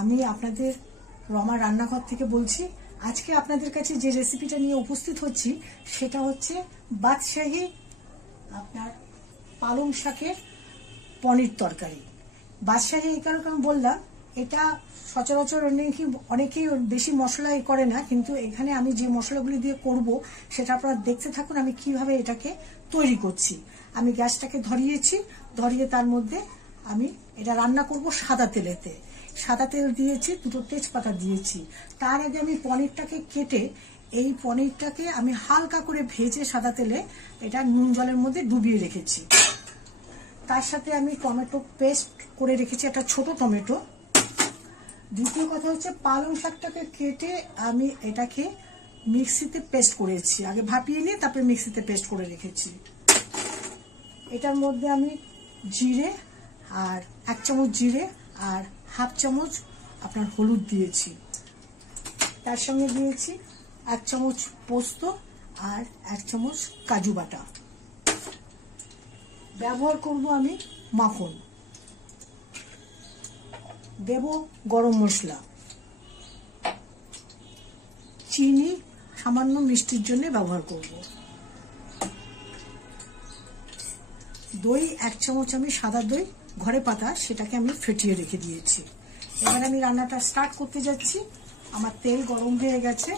আমি আপনাদের রমা রান্নাঘর থেকে বলছি। আজকে আপনাদের কাছে যে রেসিপিটা নিয়ে উপস্থিত হচ্ছি সেটা হচ্ছে বাদশাহী আপনার পালং শাকের পনির তরকারি। বাদশাহী এই কারণে আমি বললাম, এটা সচরাচর অনেকেই বেশি মশলা করে না, কিন্তু এখানে আমি যে মশলাগুলি দিয়ে করব সেটা আপনারা দেখতে থাকুন আমি কিভাবে এটাকে তৈরি করছি। আমি গ্যাসটাকে ধরিয়েছি, ধরিয়ে তার মধ্যে আমি এটা রান্না করব সাদা তেলেতে। সাদা তেল দিয়েছি, দুটো তেজপাতা দিয়েছি। তার আগে আমি পনিরটাকে কেটে এই পনিরটাকে আমি হালকা করে ভেজে সাদা তেলে এটা নুন জলের মধ্যে ডুবিয়ে রেখেছি। তার সাথে আমি টমেটো পেস্ট করে রেখেছি, একটা ছোট টমেটো। দ্বিতীয় কথা হচ্ছে পালং শাকটাকে কেটে আমি এটাকে মিক্সিতে পেস্ট করেছি, আগে ভাপিয়ে নিয়ে তারপরে মিক্সিতে পেস্ট করে রেখেছি। এটার মধ্যে আমি জিরে আর 1 চামচ জিরে আর 1/2 চামচ আপনার হলুদ দিয়েছি। তার সঙ্গে দিয়েছি 1 চামচ পোস্ত আর 1 চামচ কাজু বাটা। ব্যবহার করব আমি মাখন, দেব গরম মশলা, চিনি সামান্য মিষ্টির জন্য ব্যবহার করব, দই 1 চামচ আমি সাদা দই ঘরে পাতা সেটাকে আমি ফেটিয়ে রেখে দিয়েছি। এবার আমি রান্নাটা স্টার্ট করতে যাচ্ছি। আমার তেল গরম হয়ে গেছে,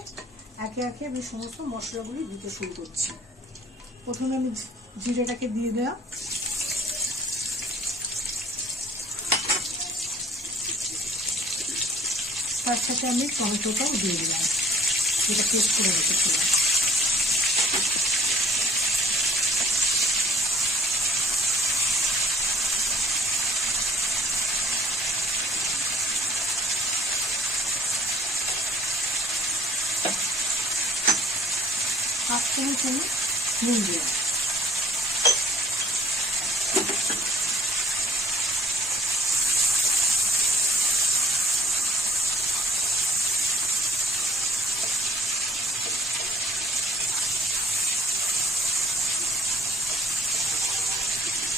একে একে আমি সমস্ত মশলাগুলি দিতে শুরু করছি। প্রথমে আমি জিরেটাকে দিয়ে দিলাম, তার সাথে আমি টমেটোটাও দিয়ে দিলাম, যেটা পেস্ট করে রেখেছিলাম। হাফ চামচ আমি নুন দিলাম।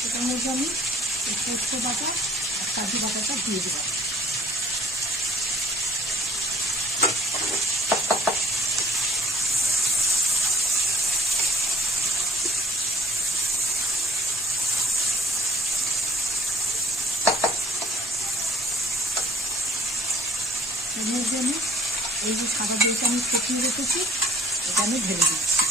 এটার মধ্যে আমি পোস্ত বাটা আর কাজু বাটাটা দিয়ে দিলাম। এর মধ্যে আমি এই যে সাদা দইটা আমি ফেটিয়ে রেখেছি এটা আমি ঢেলে দিচ্ছি।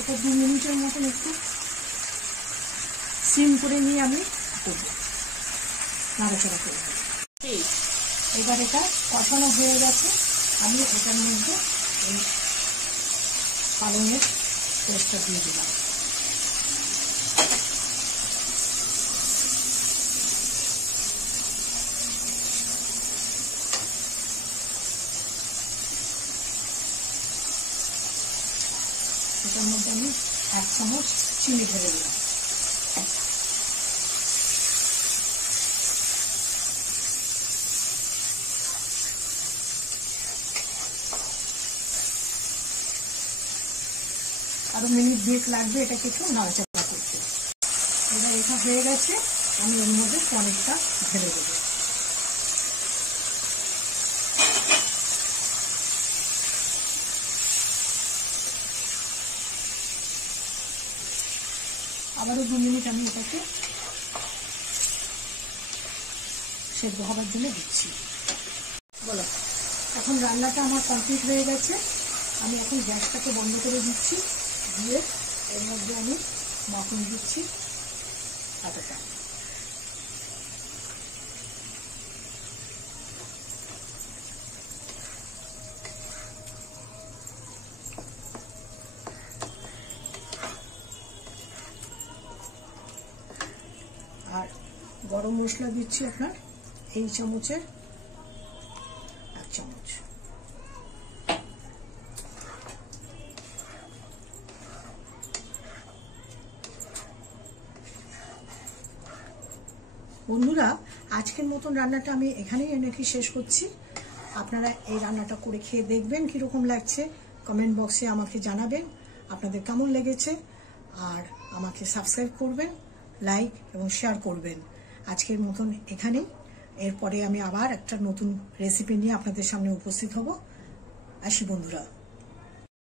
এটা 2 মিনিটের মতন একটু সিম করে নিয়ে আমি করবো, নাড়াচাড়া করবো। এবার এটা কষানো হয়ে গেছে, আমি এটার মধ্যে এই পালংয়ের পেস্টটা দিয়ে দিলাম। এটার মধ্যে আমি 1 চামচ চিনি ঢেলে দিলাম। আরো মিনিট 2 লাগবে এটাকে একটু নাড়াচাড়া করতে। এবার এটা হয়ে গেছে, আমি এর মধ্যে পনিরটা ঢেলে দেবো। আবারও 2 মিনিট আমি এটাকে সেদ্ধ হবার জন্য দিচ্ছি। বলো, এখন রান্নাটা আমার কমপ্লিট হয়ে গেছে। আমি এখন গ্যাসটাকে বন্ধ করে দিচ্ছি, দিয়ে এর মধ্যে আমি মাখন দিচ্ছি আটাটা। আর গরম মশলা দিচ্ছি আপনার এই চামচের 1 চামচ। বন্ধুরা, আজকের মতন রান্নাটা আমি এখানেই নাকি শেষ করছি। আপনারা এই রান্নাটা করে খেয়ে দেখবেন কীরকম লাগছে, কমেন্ট বক্সে আমাকে জানাবেন আপনাদের কেমন লেগেছে, আর আমাকে সাবস্ক্রাইব করবেন, লাইক এবং শেয়ার করবেন। আজকের মতন এখানেই, এরপরে আমি আবার একটা নতুন রেসিপি নিয়ে আপনাদের সামনে উপস্থিত হব। আসি বন্ধুরা।